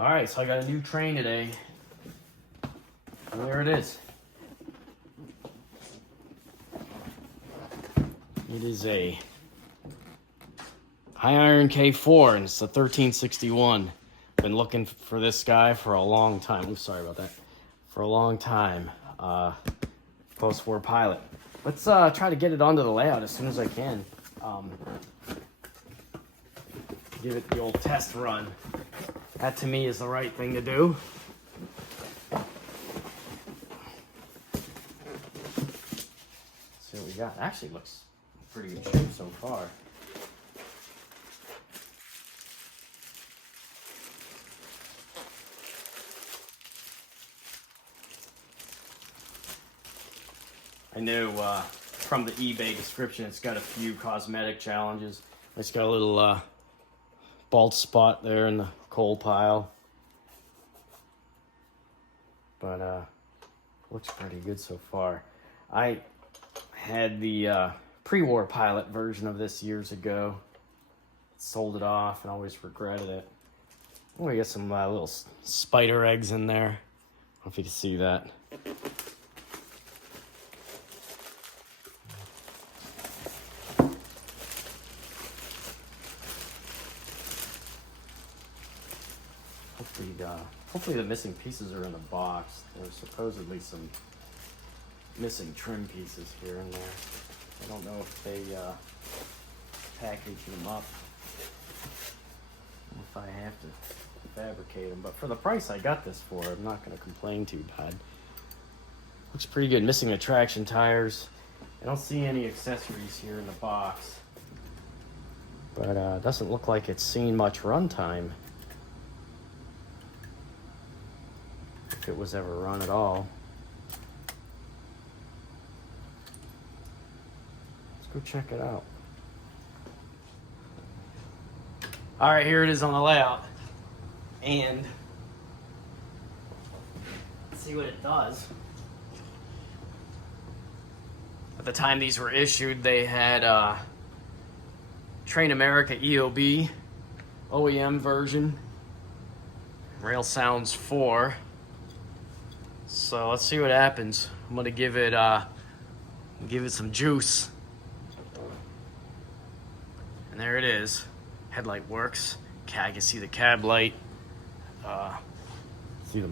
Alright, so I got a new train today. And there it is. It is a high iron K4 and it's a 1361. Been looking for this guy for a long time. I'm sorry about that. For a long time. Post-war pilot. Let's try to get it onto the layout as soon as I can. Give it the old test run. That to me is the right thing to do. See what we got. Actually looks pretty good shape so far. I know from the eBay description it's got a few cosmetic challenges. It's got a little bald spot there in the coal pile. But looks pretty good so far. I had the pre-war pilot version of this years ago. Sold it off and always regretted it. We got some little spider eggs in there. I don't know if you can see that. Hopefully the missing pieces are in the box. There's supposedly some missing trim pieces here and there. I don't know if they package them up, if I have to fabricate them. But for the price I got this for, I'm not going to complain too bad. Looks pretty good. Missing the traction tires. I don't see any accessories here in the box. But doesn't look like it's seen much runtime. If it was ever run at all. Let's go check it out. All right, here it is on the layout. And let's see what it does. At the time these were issued, they had Train America EOB OEM version, Rail Sounds 4. So let's see what happens. I'm gonna give it some juice. And there it is. Headlight works. I can see the cab light. See the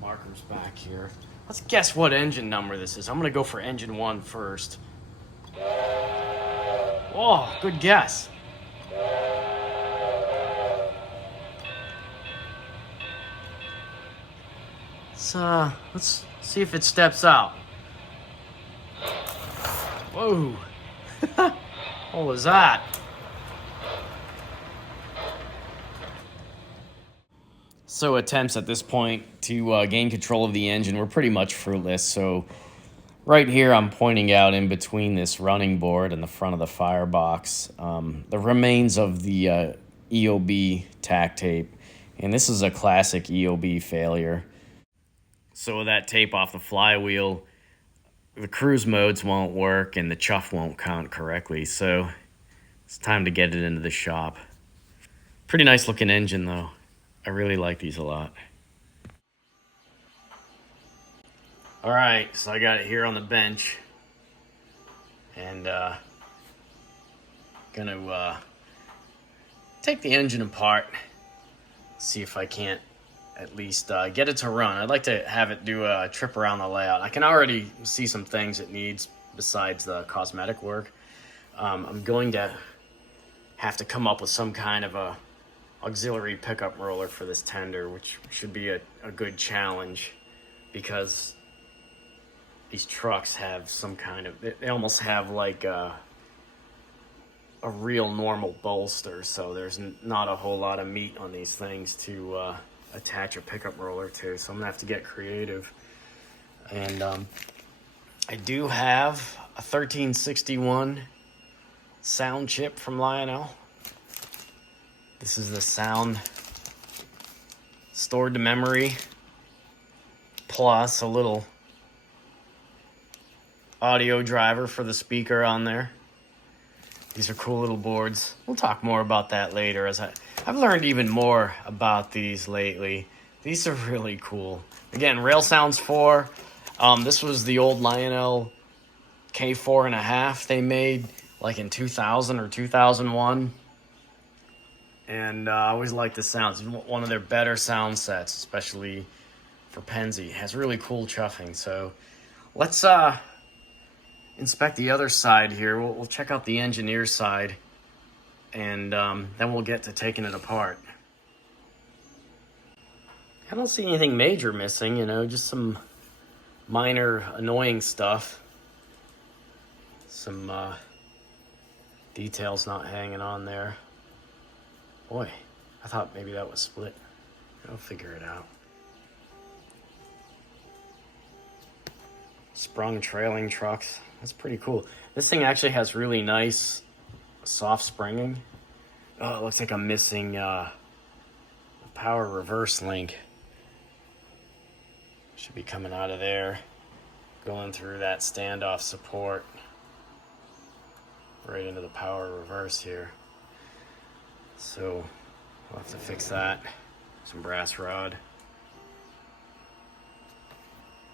markers back here. Let's guess what engine number this is. I'm gonna go for engine 1 first. Oh, good guess. Let's see if it steps out. Whoa. What was that? So attempts at this point to gain control of the engine were pretty much fruitless. So right here I'm pointing out in between this running board and the front of the firebox the remains of the EOB tack tape. And this is a classic EOB failure. So with that tape off the flywheel, the cruise modes won't work and the chuff won't count correctly. So it's time to get it into the shop. Pretty nice looking engine though. I really like these a lot. All right, so I got it here on the bench and gonna take the engine apart, see if I can't at least get it to run. I'd like to have it do a trip around the layout. I can already see some things it needs besides the cosmetic work. I'm going to have to come up with some kind of a auxiliary pickup roller for this tender, which should be a good challenge because these trucks have some kind of, they almost have like a real normal bolster, so there's not a whole lot of meat on these things to attach a pickup roller to, so I'm gonna have to get creative. And I do have a 1361 sound chip from Lionel. This is the sound stored to memory, plus a little audio driver for the speaker on there. These are cool little boards. We'll talk more about that later as I've learned even more about these lately. These are really cool. Again, Rail Sounds 4. This was the old Lionel K4.5 they made like in 2000 or 2001. And I always like the sounds. It's one of their better sound sets, especially for Penzi. It has really cool chuffing. So let's inspect the other side here. We'll check out the engineer side, and then we'll get to taking it apart. I don't see anything major missing, just some minor annoying stuff. Some details not hanging on there. Boy, I thought maybe that was split. I'll figure it out. Sprung trailing trucks. That's pretty cool. This thing actually has really nice soft springing. Oh, it looks like I'm missing a power reverse link. Should be coming out of there, going through that standoff support right into the power reverse here. So we'll have to fix that. Some brass rod.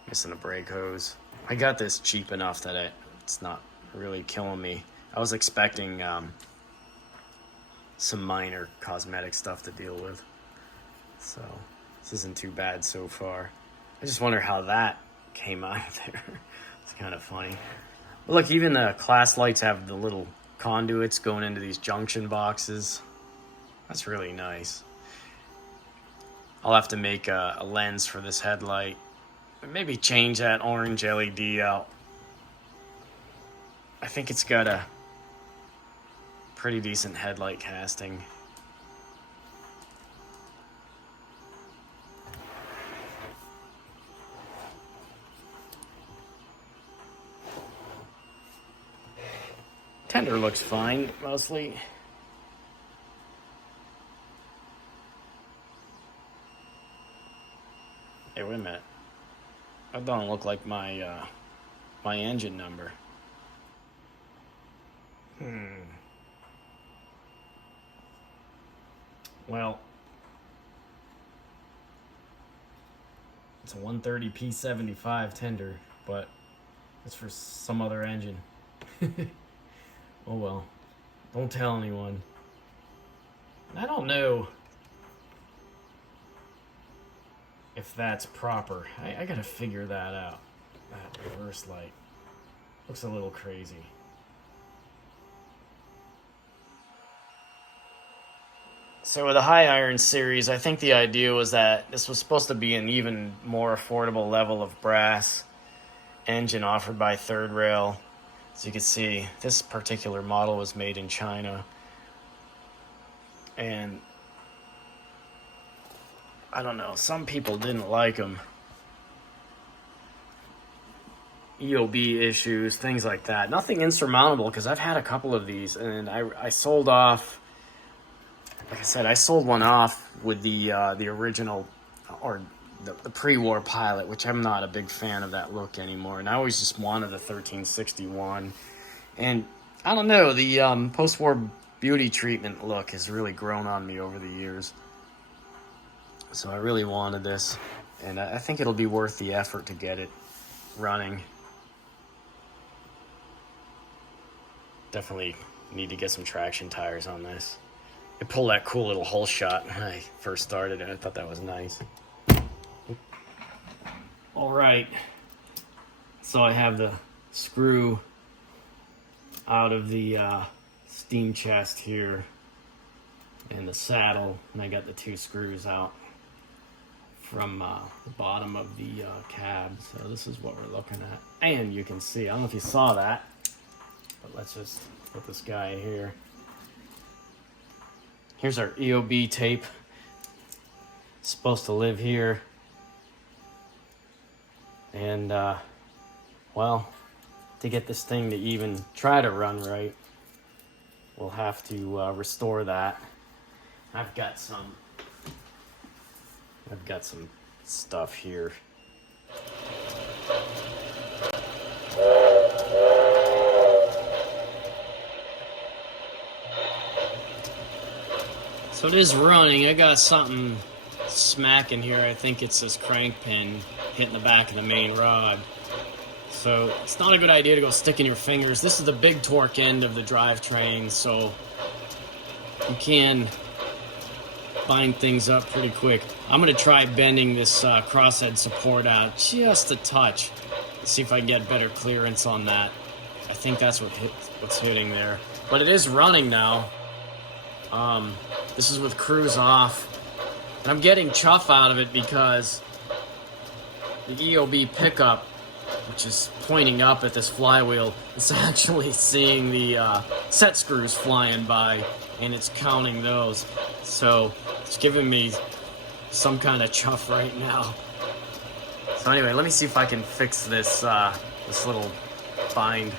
Missing a brake hose. I got this cheap enough that it's not really killing me. I was expecting some minor cosmetic stuff to deal with. So this isn't too bad so far. I just wonder how that came out of there. It's kind of funny. But look, even the class lights have the little conduits going into these junction boxes. That's really nice. I'll have to make a lens for this headlight. Maybe change that orange LED out. I think it's got a pretty decent headlight casting. Tender looks fine, mostly. Hey, wait a minute. That don't look like my my engine number. Well, it's a 130 P75 tender, but it's for some other engine. Oh well, don't tell anyone. I don't know if that's proper. I gotta figure that out. That reverse light looks a little crazy. So with the high iron series, I think the idea was that this was supposed to be an even more affordable level of brass engine offered by Third Rail. As you can see, this particular model was made in China. And I don't know, some people didn't like them. EOB issues, things like that. Nothing insurmountable, because I've had a couple of these, and I sold off, like I said, I sold one off with the original, or the pre-war Pilot, which I'm not a big fan of that look anymore, and I always just wanted the 1361. And I don't know, the post-war beauty treatment look has really grown on me over the years. So I really wanted this, and I think it'll be worth the effort to get it running. Definitely need to get some traction tires on this. It pulled that cool little hole shot when I first started it. I thought that was nice. All right, so I have the screw out of the steam chest here and the saddle, and I got the two screws out from the bottom of the cab. So this is what we're looking at, and you can see, I don't know if you saw that, but let's just put this guy here. Here's our EOB tape. It's supposed to live here. And, well, to get this thing to even try to run right, we'll have to restore that. I've got some stuff here. So it is running. I got something smacking here. I think it's this crank pin hitting the back of the main rod. So it's not a good idea to go sticking your fingers. This is the big torque end of the drivetrain, so you can bind things up pretty quick. I'm going to try bending this crosshead support out just a touch. See if I can get better clearance on that. I think that's what's hitting there. But it is running now. This is with cruise off. And I'm getting chuff out of it because the EOB pickup, which is pointing up at this flywheel, is actually seeing the set screws flying by, and it's counting those. So it's giving me some kind of chuff right now. So anyway, let me see if I can fix this this little bind.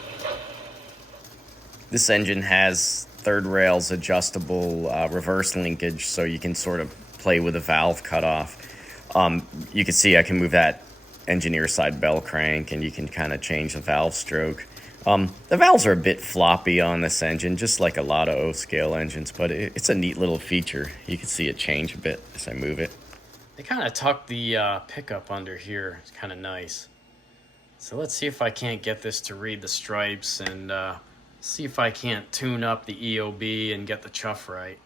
This engine has third rails adjustable reverse linkage, so you can sort of play with a valve cutoff. You can see I can move that engineer side bell crank, and you can kind of change the valve stroke. The valves are a bit floppy on this engine, just like a lot of O-scale engines, but it's a neat little feature. You can see it change a bit as I move it. They kind of tuck the pickup under here. It's kind of nice. So let's see if I can't get this to read the stripes, and see if I can't tune up the EOB and get the chuff right.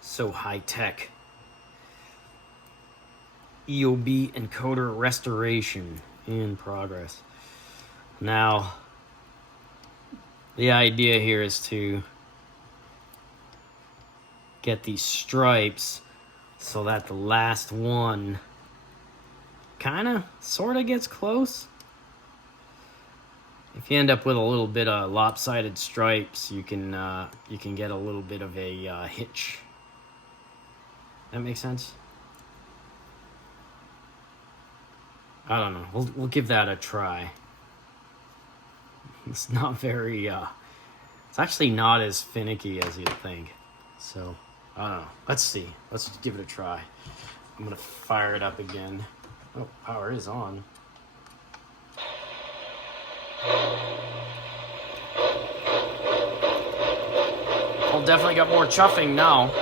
So high tech. EOB encoder restoration in progress. Now, the idea here is to get these stripes so that the last one sort of gets close. If you end up with a little bit of lopsided stripes, you can get a little bit of a hitch. That makes sense? I don't know. We'll give that a try. It's not very it's actually not as finicky as you'd think. So I don't know. Let's see. Let's give it a try. I'm gonna fire it up again. Oh, power is on. Well, definitely got more chuffing now.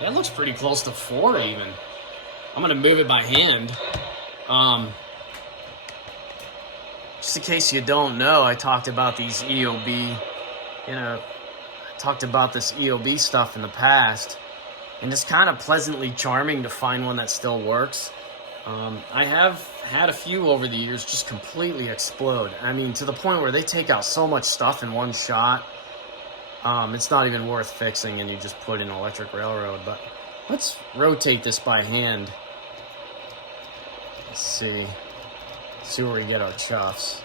That looks pretty close to 4 even. I'm gonna move it by hand. Just in case you don't know, I talked about these EOB, I talked about this EOB stuff in the past, and it's kind of pleasantly charming to find one that still works. I have had a few over the years just completely explode. I mean, to the point where they take out so much stuff in one shot. It's not even worth fixing, and you just put in electric railroad. But let's rotate this by hand. Let's see where we get our chuffs.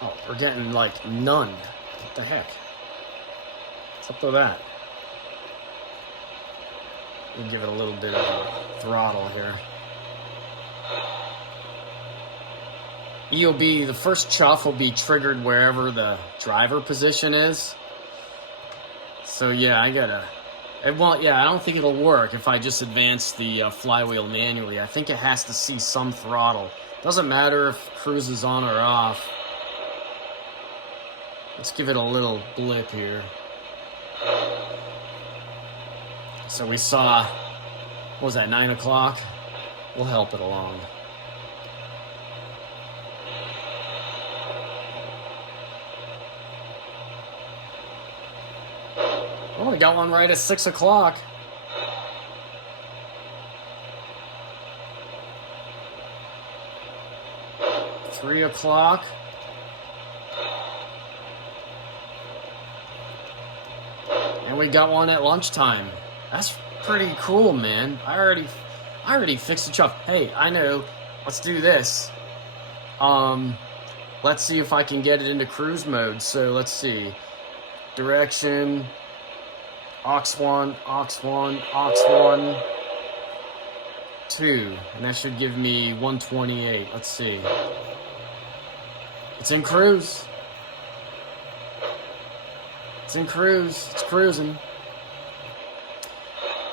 Oh, we're getting like none. What the heck? What's up with that? Let me give it a little bit of a throttle here. EOB, the first chuff will be triggered wherever the driver position is. So yeah, I don't think it'll work if I just advance the flywheel manually. I think it has to see some throttle. Doesn't matter if cruise is on or off. Let's give it a little blip here. So we saw, what was that, 9 o'clock? We'll help it along. Oh, we got one right at 6 o'clock. Three o'clock. And we got one at lunchtime. That's pretty cool, man. I already fixed the chuff. Hey, I know. Let's do this. Let's see if I can get it into cruise mode. So let's see. Direction. Aux 1, aux 1, aux 1, 2, and that should give me 128. Let's see. It's in cruise. It's in cruise. It's cruising.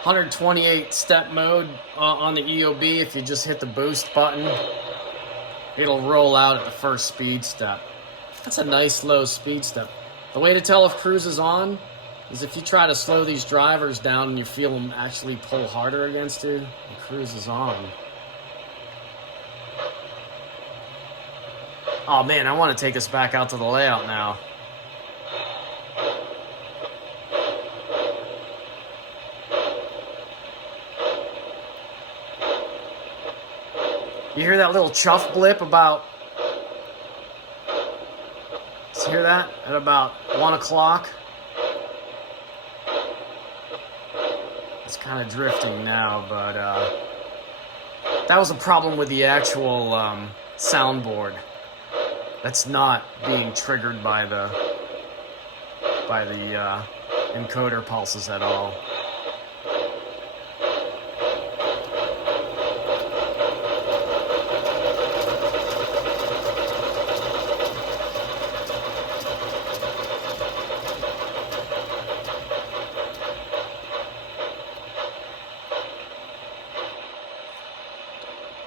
128 step mode on the EOB. If you just hit the boost button, it'll roll out at the first speed step. That's a nice low speed step. The way to tell if cruise is on is if you try to slow these drivers down and you feel them actually pull harder against you, the cruise is on. Oh man, I want to take us back out to the layout now. You hear that little chuff blip about... You hear that? At about 1 o'clock. It's kind of drifting now, but that was a problem with the actual soundboard. That's not being triggered by the encoder pulses at all.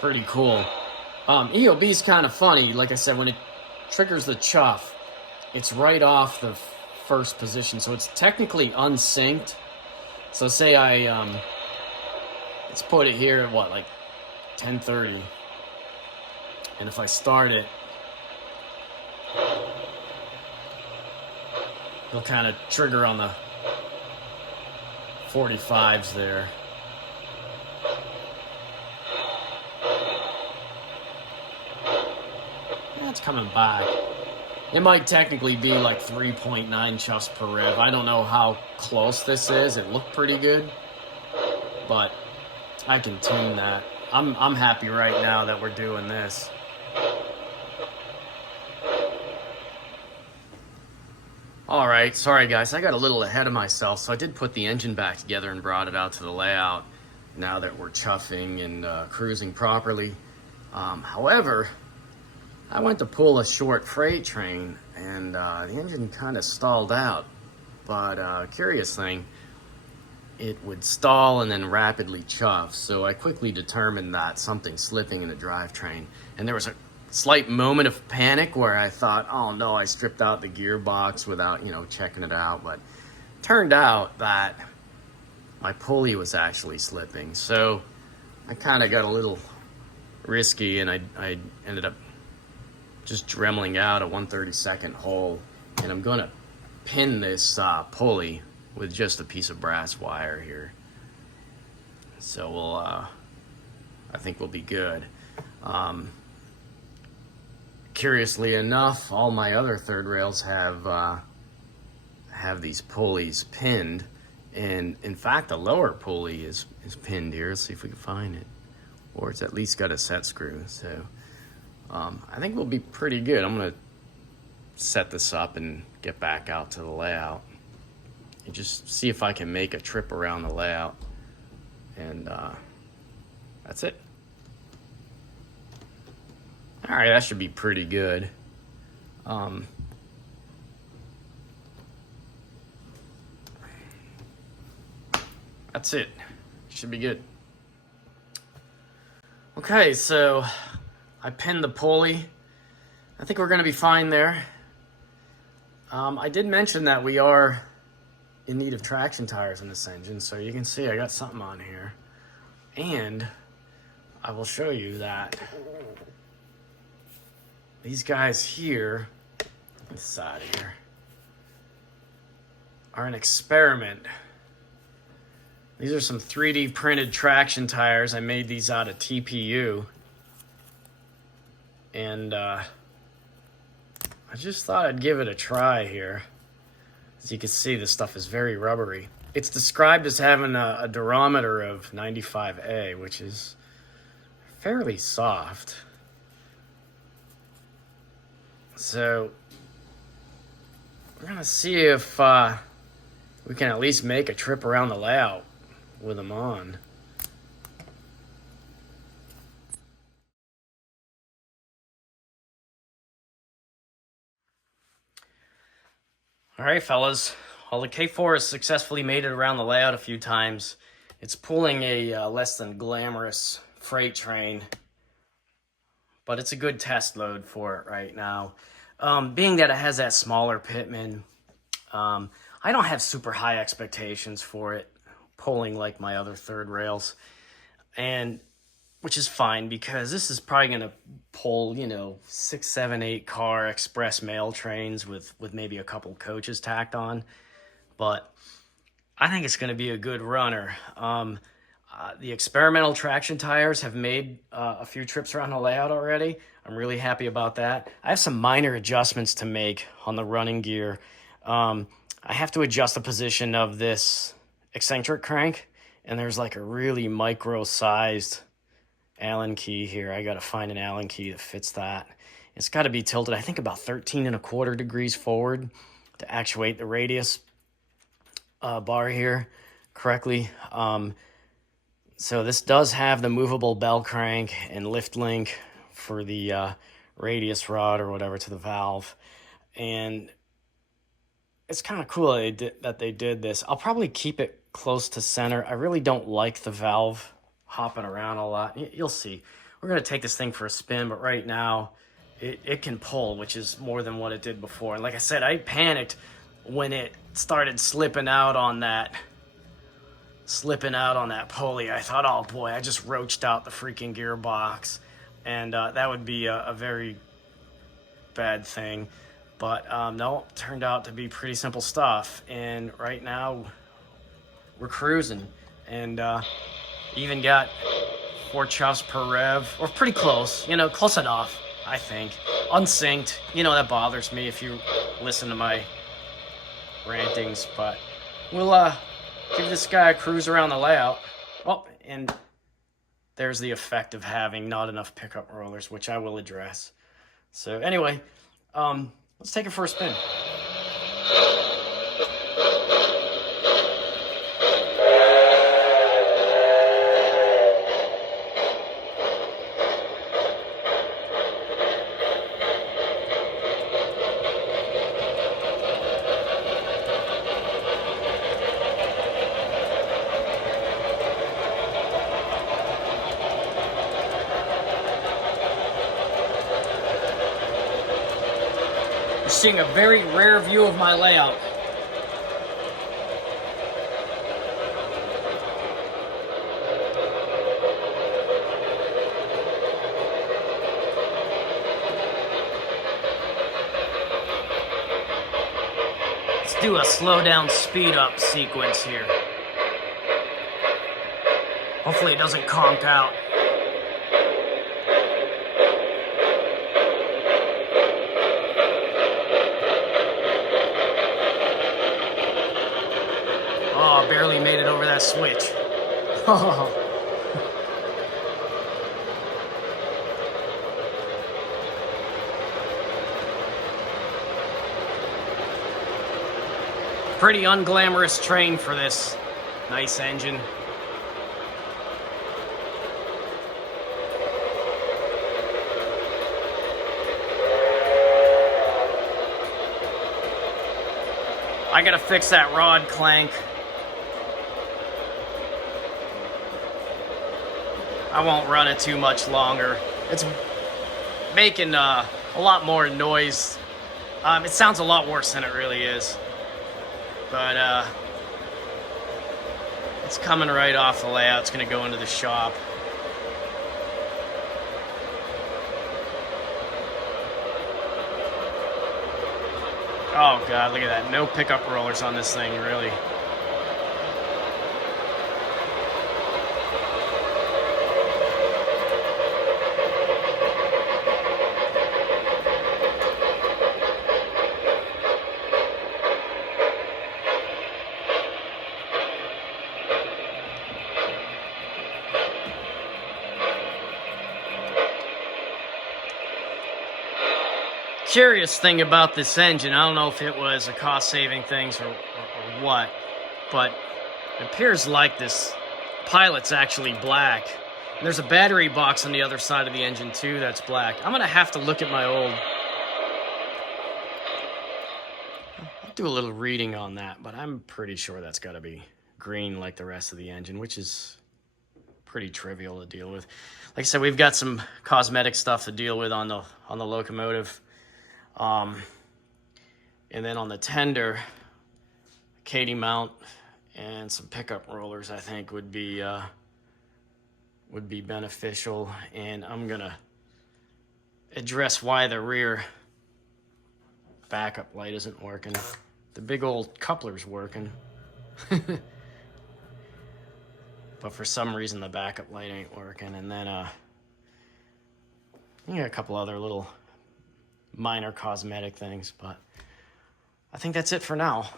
Pretty cool. EOB is kind of funny. Like I said, when it triggers the chuff, it's right off the first position, so it's technically unsynced. So say let's put it here at what, like 10:30, and if I start it, it'll kind of trigger on the 45s there. It's coming back. It might technically be like 3.9 chuffs per rev. I don't know how close this is. It looked pretty good, but I can tune that. I'm happy right now that we're doing this. All right, sorry guys, I got a little ahead of myself, so I did put the engine back together and brought it out to the layout now that we're chuffing and cruising properly. However, I went to pull a short freight train and the engine kind of stalled out. But curious thing, it would stall and then rapidly chuff. So I quickly determined that something's slipping in the drivetrain. And there was a slight moment of panic where I thought, oh no, I stripped out the gearbox without, checking it out. But turned out that my pulley was actually slipping. So I kind of got a little risky and I ended up just dremeling out a 1/32 hole, and I'm gonna pin this pulley with just a piece of brass wire here. So we'll, I think we'll be good. Curiously enough, all my other third rails have these pulleys pinned, and in fact, the lower pulley is pinned here. Let's see if we can find it, or it's at least got a set screw. So. I think we'll be pretty good. I'm gonna set this up and get back out to the layout and just see if I can make a trip around the layout, and that's it. All right, that should be pretty good. That's it. Should be good. Okay, so I pinned the pulley. I think we're going to be fine there. I did mention that we are in need of traction tires in this engine, so you can see I got something on here. And I will show you that these guys here, this side here, are an experiment. These are some 3D printed traction tires. I made these out of TPU. And I just thought I'd give it a try here. As you can see, this stuff is very rubbery. It's described as having a durometer of 95A, which is fairly soft. So we're gonna see if we can at least make a trip around the layout with them on. All right, fellas. Well, the K4 has successfully made it around the layout a few times, It's pulling a less than glamorous freight train, but it's a good test load for it right now. Being that it has that smaller pitman, I don't have super high expectations for it pulling like my other third rails, and which is fine because this is probably going to pull, 6, 7, 8 car express mail trains with maybe a couple coaches tacked on. But I think it's going to be a good runner. The experimental traction tires have made a few trips around the layout already. I'm really happy about that. I have some minor adjustments to make on the running gear. I have to adjust the position of this eccentric crank, and there's like a really micro-sized Allen key here. I got to find an Allen key that fits that. It's got to be tilted, I think, about 13.25 degrees forward to actuate the radius bar here correctly. So this does have the movable bell crank and lift link for the radius rod or whatever to the valve. And it's kind of cool that they did this. I'll probably keep it close to center. I really don't like the valve hopping around a lot. You'll see. We're going to take this thing for a spin, but right now it can pull, which is more than what it did before. And like I said, I panicked when it started slipping out on that pulley. I thought, oh boy, I just roached out the freaking gearbox, and that would be a very bad thing. But no, it turned out to be pretty simple stuff, and right now we're cruising, and even got 4 chuffs per rev, or pretty close, close enough, I think. Unsynced, that bothers me if you listen to my rantings, but we'll give this guy a cruise around the layout. Oh, and there's the effect of having not enough pickup rollers, which I will address. So anyway, let's take it for a spin. Seeing a very rare view of my layout. Let's do a slow down, speed up sequence here. Hopefully it doesn't conk out. Oh, barely made it over that switch. Pretty unglamorous train for this nice engine. I gotta fix that rod clank. I won't run it too much longer. It's making a lot more noise. It sounds a lot worse than it really is. But it's coming right off the layout. It's going to go into the shop. Oh God, look at that. No pickup rollers on this thing, really. Curious thing about this engine, I don't know if it was a cost-saving thing or what, but it appears like this pilot's actually black. And there's a battery box on the other side of the engine too that's black. I'm gonna have to look at my old... I'll do a little reading on that, but I'm pretty sure that's gotta be green like the rest of the engine, which is pretty trivial to deal with. Like I said, we've got some cosmetic stuff to deal with on the locomotive. And then on the tender, Katy mount and some pickup rollers I think would be beneficial. And I'm gonna address why the rear backup light isn't working. The big old coupler's working. But for some reason the backup light ain't working. And then you got a couple other little minor cosmetic things, but I think that's it for now.